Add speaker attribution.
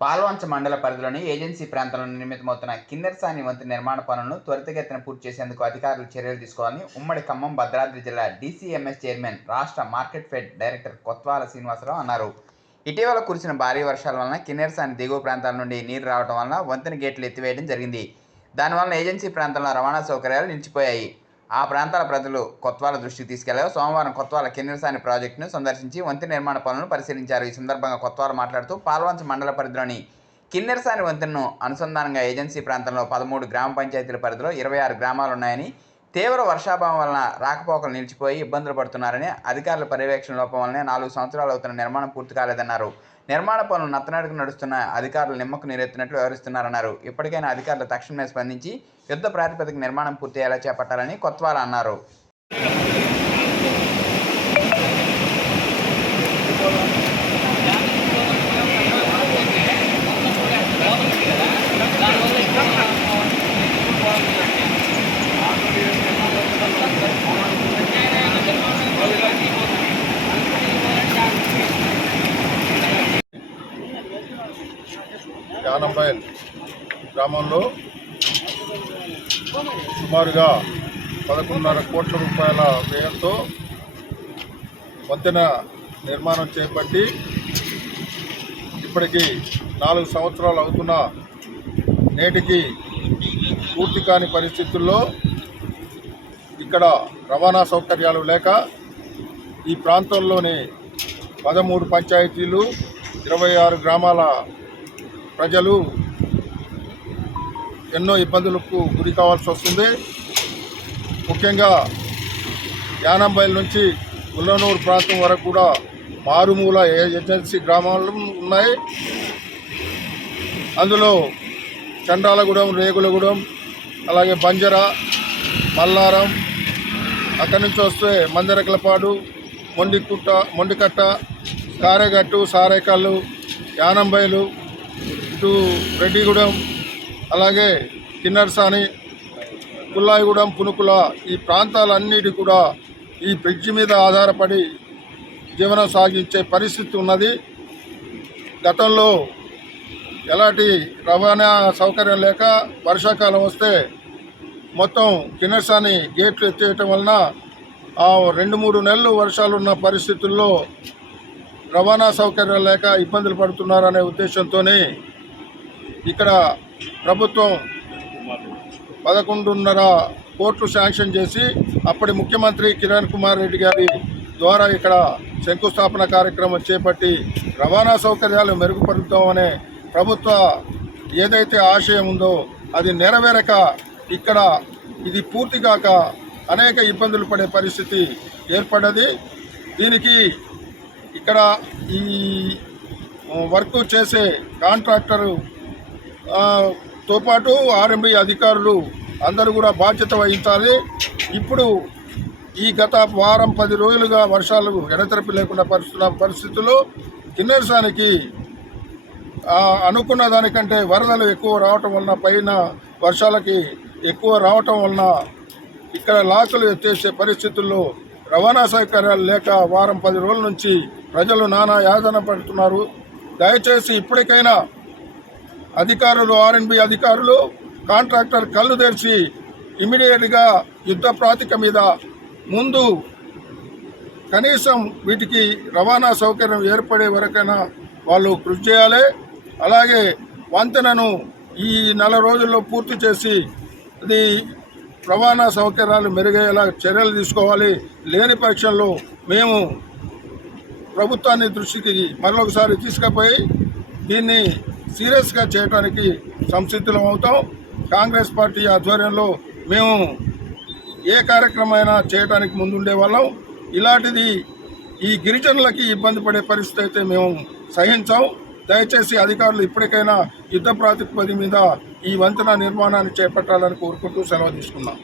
Speaker 1: పాల్వంచ మండల పరిధిలోని ఏజెన్సీ ప్రాంతంలో నిర్మితమవుతున్న కిన్నెరసాని వంతు నిర్మాణ పనులను త్వరితగతిన పూర్తి చేసేందుకు అధికారులు చర్యలు తీసుకోవాలని ఉమ్మడి ఖమ్మం భద్రాద్రి జిల్లా డీసీఎంఎస్ చైర్మన్ రాష్ట్ర market fed director Kotwala Srinivasarao అన్నారు. ఇటీవల కురిసిన భారీ వర్షాల వలన కిన్నెరసాని దిగువ ప్రాంతాల నుండి నీరు రావడం వలన వంతెన గేట్లు ఎత్తివేయడం జరిగింది. దానివలన ఏజెన్సీ ప్రాంతంలో రవాణా సౌకర్యాలు నిలిచిపోయాయి. ఆ ప్రాంతాల ప్రజలు కొత్వాల దృష్టికి తీసుకెళ్ళారు. సోమవారం కొత్వాల కిన్నెరసాని ప్రాజెక్టును సందర్శించి వంతెన నిర్మాణ పనులను పరిశీలించారు. ఈ సందర్భంగా కొత్వాల మాట్లాడుతూ పాల్వంచ మండల పరిధిలోని కిన్నెరసాని వంతెనను అనుసంధానంగా ఏజెన్సీ ప్రాంతంలో పదమూడు గ్రామ పంచాయతీల పరిధిలో ఇరవై ఆరు గ్రామాలు ఉన్నాయని తీవ్ర వర్షాభావం వలన రాకపోకలు నిలిచిపోయి ఇబ్బందులు పడుతున్నారని అధికారుల పర్యవేక్షణ లోపం వల్లనే నాలుగు సంవత్సరాలు అవుతున్న నిర్మాణం పూర్తి కాలేదన్నారు. నిర్మాణ పనులు నత్తనాడుకు నడుస్తున్న అధికారులు నిమ్మకు నీరెత్తినట్లు వ్యవహరిస్తున్నారన్నారు. ఇప్పటికైనా అధికారులు తక్షణమే స్పందించి యుద్ధ ప్రాతిపదిక నిర్మాణం పూర్తి అయ్యేలా చేపట్టాలని కొత్వాల అన్నారు.
Speaker 2: యానంబైల్ గ్రామంలో సుమారుగా పదకొండున్నర కోట్ల రూపాయల వ్యయంతో వంతెన నిర్మాణం చేపట్టి ఇప్పటికి నాలుగు సంవత్సరాలు అవుతున్న నేటికి పూర్తి కాని పరిస్థితుల్లో ఇక్కడ రవాణా సౌకర్యాలు లేక ఈ ప్రాంతంలోని పదమూడు పంచాయతీలు ఇరవై ఆరు గ్రామాల ప్రజలు ఎన్నో ఇబ్బందులకు గురి కావాల్సి వస్తుంది. ముఖ్యంగా యానంబైల్ నుంచి ఉల్లనూరు ప్రాంతం వరకు కూడా మారుమూల ఏ- ఏజెన్సీ గ్రామాలు ఉన్నాయి. అందులో చండాలగూడెం రేగులగూడెం అలాగే బంజర మల్లారం అక్కడి నుంచి వస్తే మందిరకలపాడు మొండికుట్ట మొండికట్ట కారేగట్టు సారేకల్లు యానంబైలు ఇటు రెడ్డిగూడెం అలాగే కిన్నర్సాని కుల్లాయిగూడెం పునుకుల ఈ ప్రాంతాలన్నిటి కూడా ఈ బ్రిడ్జి మీద ఆధారపడి జీవనం సాగించే పరిస్థితి ఉన్నది. గతంలో ఎలాంటి రవాణా సౌకర్యం లేక వర్షాకాలం వస్తే మొత్తం కిన్నర్సాని గేట్లు ఎత్తేయటం వలన ఆ రెండు మూడు నెలలు వర్షాలు ఉన్న పరిస్థితుల్లో రవాణా సౌకర్యం లేక ఇబ్బందులు పడుతున్నారనే ఉద్దేశంతోనే ఇక్కడ ప్రభుత్వం పదకొండున్నర కోట్లు శాంక్షన్ చేసి అప్పటి ముఖ్యమంత్రి కిరణ్ కుమార్ రెడ్డి గారి ద్వారా ఇక్కడ శంకుస్థాపన కార్యక్రమం చేపట్టి రవాణా సౌకర్యాలు మెరుగుపరుద్దామనే ప్రభుత్వ ఏదైతే ఆశయం ఉందో అది నెరవేరక ఇక్కడ ఇది పూర్తి కాక అనేక ఇబ్బందులు పడే పరిస్థితి ఏర్పడ్డది. దీనికి ఇక్కడ ఈ వర్క్ చేసే కాంట్రాక్టరు తో పాటు ఆర్ఎంబి అధికారులు అందరూ కూడా బాధ్యత వహించాలి. ఇప్పుడు ఈ గత వారం పది రోజులుగా వర్షాలు ఎడతెరపి లేకుండా పరుస్తున్న పరిస్థితుల్లో కిన్నెరసానికి అనుకున్న దానికంటే వరదలు ఎక్కువ రావటం వలన పైన వర్షాలకి ఎక్కువ రావటం వలన ఇక్కడ లాకులు ఎత్తేసే పరిస్థితుల్లో రవాణా సౌకర్యాలు లేక వారం పది రోజుల నుంచి ప్రజలు నానా యాతన పడుతున్నారు. దయచేసి ఇప్పటికైనా అధికారులు ఆర్ఎన్బి అధికారులు కాంట్రాక్టర్ కళ్ళు తెరిచి ఇమీడియట్గా యుద్ధ ప్రాతిక మీద ముందు కనీసం వీటికి రవాణా సౌకర్యం ఏర్పడే వరకైనా వాళ్ళు కృషి చేయాలి. అలాగే వంతెనను ఈ నెల రోజుల్లో పూర్తి చేసి అది రవాణా సౌకర్యాలు మెరుగయ్యేలా చర్యలు తీసుకోవాలి. లేని పక్షంలో మేము ప్రభుత్వాన్ని దృష్టికి మరొకసారి తీసుకుపోయి దీన్ని సీరియస్గా చేయడానికి సంసిద్ధులం అవుతాం. కాంగ్రెస్ పార్టీ ఆధ్వర్యంలో మేము ఏ కార్యక్రమైనా చేయడానికి ముందుండే వాళ్ళం. ఇలాంటిది ఈ గిరిజనులకి ఇబ్బంది పడే పరిస్థితి అయితే మేము సహించాం. దయచేసి అధికారులు ఇప్పటికైనా యుద్ధ ప్రాతిపది మీద ఈ వంతెన నిర్మాణాన్ని చేపట్టాలని కోరుకుంటూ సెలవు తీసుకున్నాం.